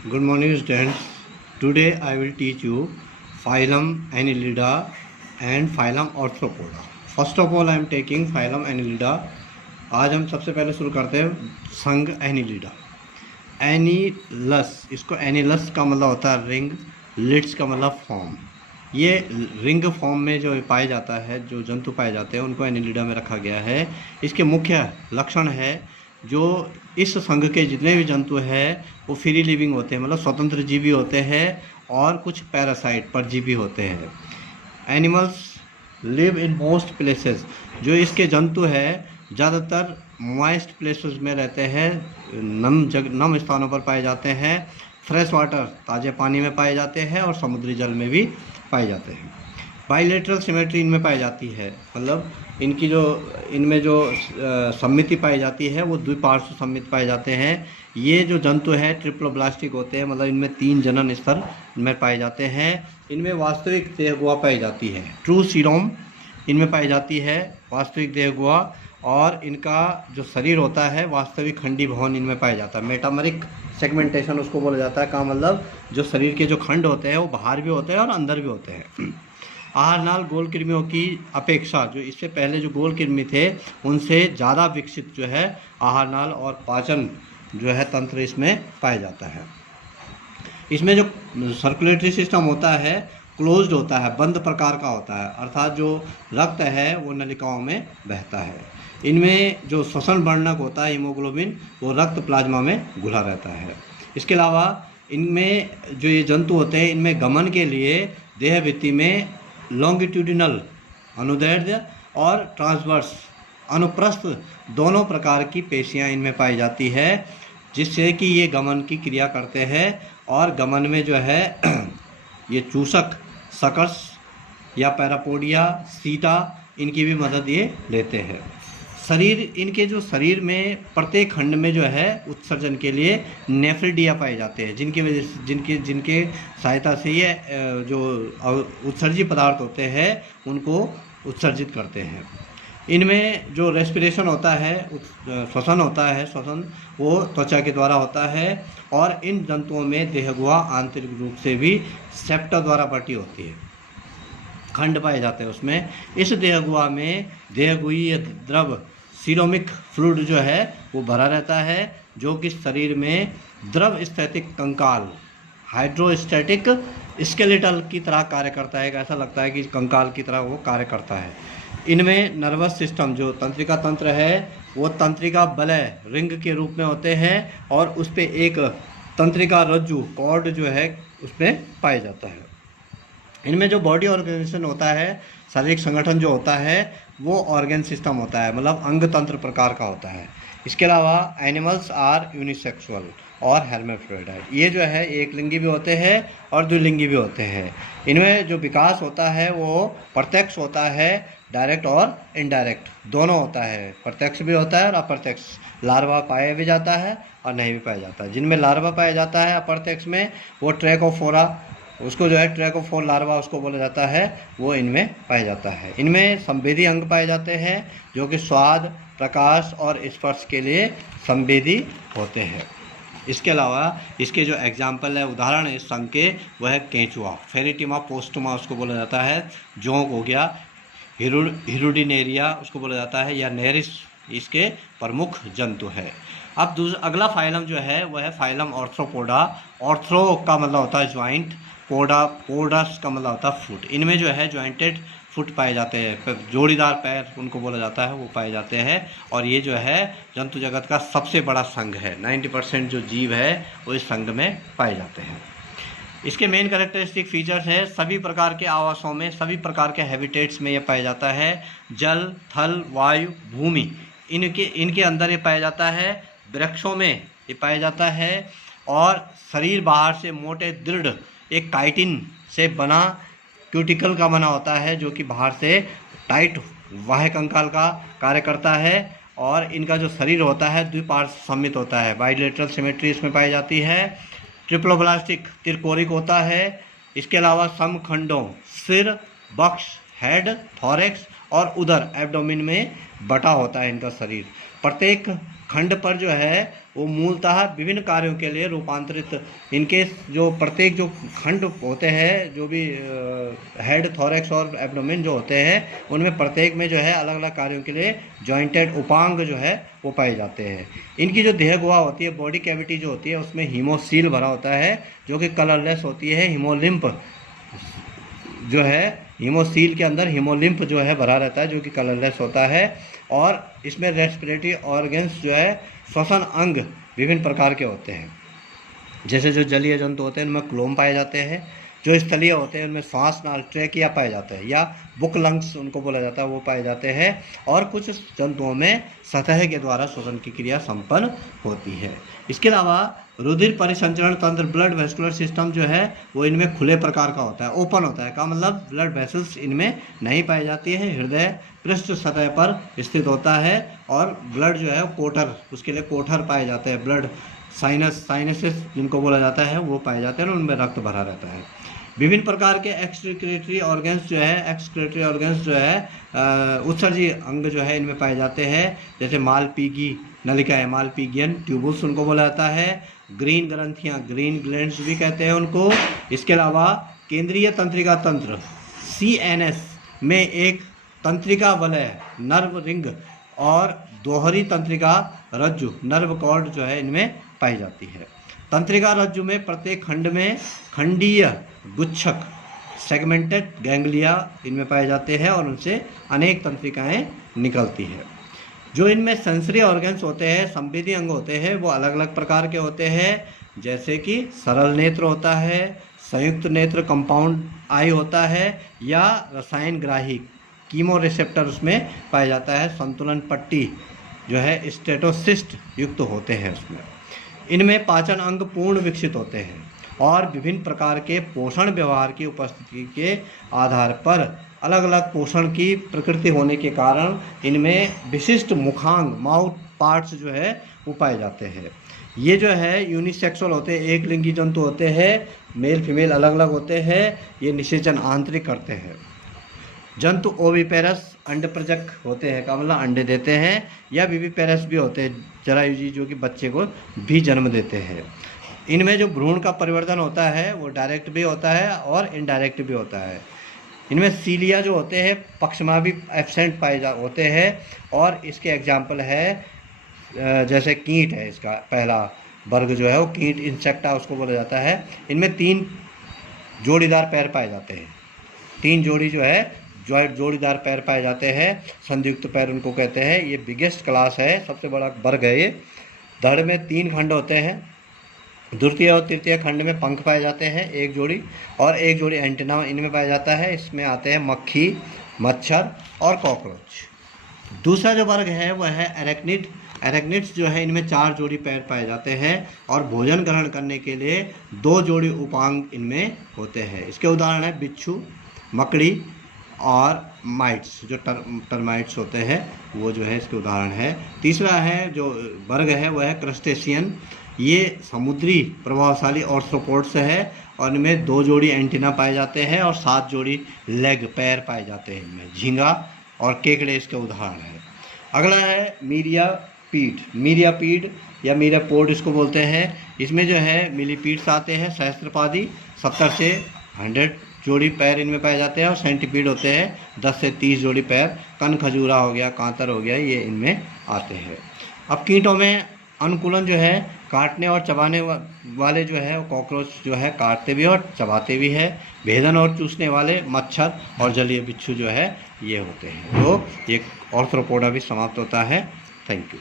Good morning, students. Today I will teach you phylum Annelida and phylum Arthropoda. First of all, I am taking phylum Annelida. आज हम सबसे पहले शुरू करते हैं संघ एनिलिडा। एनिलस, इसको एनिलस का मतलब होता है रिंग, लिड्स का मतलब फॉर्म। ये रिंग फॉर्म में जो पाया जाता है, जो जंतु पाए जाते हैं उनको एनिलिडा में रखा गया है। इसके मुख्य लक्षण है जो इस संघ के जितने भी जंतु हैं वो फ्री लिविंग होते हैं, मतलब स्वतंत्र जीवी होते हैं, और कुछ पैरासाइट परजीवी होते हैं। Animals live in most places, जो इसके जंतु हैं ज़्यादातर मॉइस्ट प्लेसेस में रहते हैं, नम स्थानों पर पाए जाते हैं। फ्रेश वाटर, ताज़े पानी में पाए जाते हैं, और समुद्री जल में भी पाए जाते हैं। बाइलेटरल सिमेट्री इनमें पाई जाती है, मतलब इनमें जो सम्मिति पाई जाती है वो द्विपार्श्व सम्मित पाए जाते हैं। ये जो जंतु है ट्रिप्लोब्लास्टिक होते हैं, मतलब इनमें 3 जनन स्तर में पाए जाते हैं। इनमें वास्तविक देहगुहा पाई जाती है, ट्रू सीरोम इनमें पाई जाती है, वास्तविक देहगुहा। और इनका जो शरीर होता है वास्तविक खंडी भवन इनमें पाया जाता है। मेटामरिक सेगमेंटेशन उसको बोला जाता है, का मतलब जो शरीर के जो खंड होते हैं वो बाहर भी होते हैं और अंदर भी होते हैं। आहारनाल गोल कृमियों की अपेक्षा, जो इससे पहले जो गोल कृमि थे उनसे ज़्यादा विकसित जो है आहारनाल और पाचन जो है तंत्र इसमें पाया जाता है। इसमें जो सर्कुलेटरी सिस्टम होता है क्लोज्ड होता है, बंद प्रकार का होता है, अर्थात जो रक्त है वो नलिकाओं में बहता है। इनमें जो श्वसन वर्णक होता है हीमोग्लोबिन, वो रक्त प्लाज्मा में घुला रहता है। इसके अलावा इनमें जो ये जंतु होते हैं इनमें गमन के लिए देहभित्ति में लॉन्गिट्यूडिनल अनुदैर्ध्य और ट्रांसवर्स अनुप्रस्थ दोनों प्रकार की पेशियां इनमें पाई जाती है, जिससे कि ये गमन की क्रिया करते हैं। और गमन में जो है ये चूसक, सकर्स या पैरापोडिया, सीटा, इनकी भी मदद ये लेते हैं। शरीर, इनके जो शरीर में प्रत्येक खंड में जो है उत्सर्जन के लिए नेफ्रिडिया पाए जाते हैं, जिनकी वजह से जिनके सहायता से ये जो उत्सर्जी पदार्थ होते हैं उनको उत्सर्जित करते हैं। इनमें जो रेस्पिरेशन होता है, श्वसन होता है, श्वसन वो त्वचा के द्वारा होता है। और इन जंतुओं में देहगुहा आंतरिक रूप से भी सेप्टा द्वारा बटी होती है, खंड पाए जाते हैं उसमें। इस देहगुहा में देहगुहीय द्रव सीरोमिक फ्लूइड जो है वो भरा रहता है, जो कि शरीर में द्रव स्थैतिक कंकाल, हाइड्रोस्टैटिक स्केलेटल की तरह कार्य करता है। ऐसा लगता है कि कंकाल की तरह वो कार्य करता है। इनमें नर्वस सिस्टम, जो तंत्रिका तंत्र है, वो तंत्रिका बलय रिंग के रूप में होते हैं, और उस पर एक तंत्रिका रज्जु कॉर्ड जो है उसमें पाया जाता है। इनमें जो बॉडी ऑर्गेनाइजेशन होता है, शारीरिक संगठन जो होता है, वो ऑर्गन सिस्टम होता है, मतलब अंग तंत्र प्रकार का होता है। इसके अलावा एनिमल्स आर यूनिसेक्सुअल और हेर्माफ्रोडिट, ये जो है एक लिंगी भी होते हैं और द्विलिंगी भी होते हैं। इनमें जो विकास होता है वो प्रत्यक्ष होता है, डायरेक्ट और इनडायरेक्ट दोनों होता है। प्रत्यक्ष भी होता है और अप्रत्यक्ष, लार्वा पाया भी जाता है और नहीं भी पाया जाता है। जिनमें लार्वा पाया जाता है अप्रत्यक्ष में, वो ट्रैकोफोरा, उसको जो है ट्रैकोफोर लार्वा उसको बोला जाता है, वो इनमें पाया जाता है। इनमें संवेदी अंग पाए जाते हैं, जो कि स्वाद, प्रकाश और स्पर्श के लिए संवेदी होते हैं। इसके अलावा इसके जो एग्जाम्पल है, उदाहरण है इस संघ के, वह है केंचुआ, फेरिटिमा पोस्टुमा उसको बोला जाता है, जोंक हो गया, हिरुडिनेरिया उसको बोला जाता है, या नेरिस इसके प्रमुख जंतु है। अब अगला फाइलम जो है वह है फाइलम ऑर्थ्रोपोडा। ऑर्थ्रो का मतलब होता है ज्वाइंट, पोडास का मतलब होता है फुट। इनमें जो है ज्वाइंटेड फुट पाए जाते हैं, जोड़ीदार पैर उनको बोला जाता है, वो पाए जाते हैं। और ये जो है जंतु जगत का सबसे बड़ा संघ है, 90% जो जीव है वो इस संघ में पाए जाते हैं। इसके मेन कैरेक्टरिस्टिक फीचर्स है, सभी प्रकार के आवासों में, सभी प्रकार के हैबिटेट्स में ये पाया जाता है। जल, थल, वायु, भूमि, इनके अंदर ये पाया जाता है। वृक्षों में ये पाया जाता है। और शरीर बाहर से मोटे दृढ़ एक काइटिन से बना क्यूटिकल का बना होता है, जो कि बाहर से टाइट वाह्य कंकाल का कार्य करता है। और इनका जो शरीर होता है द्विपार्श्व सम्मित होता है, बाइलेटरल सिमेट्री इसमें पाई जाती है। ट्रिप्लोब्लास्टिक तिरकोरिक होता है। इसके अलावा समखंडों सिर, वक्ष, हेड, थॉरेक्स और उदर एब्डोमिन में बटा होता है इनका शरीर। प्रत्येक खंड पर जो है वो मूलतः विभिन्न कार्यों के लिए रूपांतरित, इनके जो प्रत्येक जो खंड होते हैं, जो भी हेड, थोरैक्स और एब्डोमेन जो होते हैं, उनमें प्रत्येक में जो है अलग अलग कार्यों के लिए जॉइंटेड उपांग जो है वो पाए जाते हैं। इनकी जो देह गुहा होती है, बॉडी कैविटी जो होती है, उसमें हीमोसील भरा होता है जो कि कलरलेस होती है। हीमोलिम्फ जो है, हीमोसील के अंदर हीमोलिम्फ जो है भरा रहता है जो कि कलरलेस होता है। और इसमें रेस्पिरेटरी ऑर्गन्स जो है, श्वसन अंग विभिन्न प्रकार के होते हैं। जैसे जो जलीय जंतु होते हैं उनमें क्लोम पाए जाते हैं, जो स्थलीय होते हैं उनमें श्वास नाल, ट्रेकिया पाए जाते हैं, या बुक लंग्स उनको बोला जाता है, वो पाए जाते हैं। और कुछ जंतुओं में सतह के द्वारा श्वसन की क्रिया संपन्न होती है। इसके अलावा रुधिर परिसंचरण तंत्र, ब्लड वेस्कुलर सिस्टम जो है वो इनमें खुले प्रकार का होता है, ओपन होता है, का मतलब ब्लड वेसल्स इनमें नहीं पाई जाती है। हृदय पृष्ठ सतह पर स्थित होता है और ब्लड जो है कोटर, उसके लिए कोठर पाए जाते हैं। ब्लड साइनसेस जिनको बोला जाता है वो पाए जाते हैं और उनमें रक्त भरा रहता है। विभिन्न प्रकार के एक्सक्रीटरी ऑर्गन्स जो है, उत्सर्जी अंग जो है इनमें पाए जाते हैं। जैसे मालपीगी नलिका है, मालपीगियन ट्यूबुल्स उनको बोला जाता है। ग्रीन ग्रंथियाँ, ग्रीन ग्लैंड्स भी कहते हैं उनको। इसके अलावा केंद्रीय तंत्रिका तंत्र CNS में एक तंत्रिका वलय, नर्व रिंग और दोहरी तंत्रिका रज्जु, नर्व कॉर्ड जो है इनमें पाई जाती है। तंत्रिका रज्जु में प्रत्येक खंड में खंडीय गुच्छक, सेगमेंटेड गैंग्लिया इनमें पाए जाते हैं और उनसे अनेक तंत्रिकाएं निकलती है। जो इनमें सेंसरी ऑर्गन्स होते हैं, संवेदी अंग होते हैं, वो अलग अलग प्रकार के होते हैं। जैसे कि सरल नेत्र होता है, संयुक्त नेत्र कंपाउंड आई होता है, या रसायन ग्राही कीमो रिसेप्टर उसमें पाया जाता है। संतुलन पट्टी जो है स्टेटोसिस्ट युक्त होते हैं उसमें। इनमें पाचन अंग पूर्ण विकसित होते हैं और विभिन्न प्रकार के पोषण व्यवहार की उपस्थिति के आधार पर अलग अलग पोषण की प्रकृति होने के कारण इनमें विशिष्ट मुखांग, माउथ पार्ट्स जो है वो पाए जाते हैं। ये जो है यूनिसेक्सुअल होते हैं, एक लिंगी जंतु होते हैं, मेल फीमेल अलग अलग होते हैं। ये निषेचन आंतरिक करते हैं। जंतु ओविपेरस अंडप्रजक होते हैं, का मतलब अंडे देते हैं, या विविपेरस भी होते हैं, जरायुजी, जो कि बच्चे को भी जन्म देते हैं। इनमें जो भ्रूण का परिवर्तन होता है वो डायरेक्ट भी होता है और इनडायरेक्ट भी होता है। इनमें सीलिया जो होते हैं पक्षमा भी एब्सेंट पाए होते हैं। और इसके एग्जाम्पल है जैसे कीट है, इसका पहला वर्ग जो है वो कीट, इंसेक्टा उसको बोला जाता है। इनमें 3 जोड़ीदार पैर पाए जाते हैं, 3 जोड़ी जो है जोड़ीदार पैर पाए जाते हैं, संयुक्त पैर उनको कहते हैं। ये बिगेस्ट क्लास है, सबसे बड़ा वर्ग है ये। धड़ में 3 खंड होते हैं, द्वितीय और तृतीय खंड में पंख पाए जाते हैं 1 जोड़ी, और 1 जोड़ी एंटीना इनमें पाया जाता है। इसमें आते हैं मक्खी, मच्छर और कॉकरोच। दूसरा जो वर्ग है वह है एरेक्निड। एरेक्निड्स जो है इनमें 4 जोड़ी पैर पाए जाते हैं और भोजन ग्रहण करने के लिए 2 जोड़ी उपांग इनमें होते हैं। इसके उदाहरण है बिच्छू, मकड़ी और माइट्स, जो टर्माइट्स होते हैं वो जो है इसके उदाहरण है। तीसरा है जो वर्ग है वह है क्रस्टेशियन। ये समुद्री प्रभावशाली ऑर्थ्रोपोड्स है और इनमें 2 जोड़ी एंटीना पाए जाते हैं और 7 जोड़ी लेग, पैर पाए जाते हैं इनमें। झींगा और केकड़े इसके उदाहरण है। अगला है मीरियापीड। मीरियापीड या मीरियापोड इसको बोलते हैं। इसमें जो है मिलीपीड्स आते हैं, सहस्त्रपादी, 70 से 100 जोड़ी पैर इनमें पाए जाते हैं। और सेंटीपीड होते हैं 10 से 30 जोड़ी पैर। कन खजूरा हो गया, कांतर हो गया, ये इनमें आते हैं। अब कीटों में अनुकूलन जो है, काटने और चबाने वाले जो है कॉकरोच जो है काटते भी और चबाते भी है। भेदन और चूसने वाले मच्छर और जलीय बिच्छू जो है ये होते हैं। तो ये ऑर्थ्रोपोडा भी समाप्त होता है। Thank you.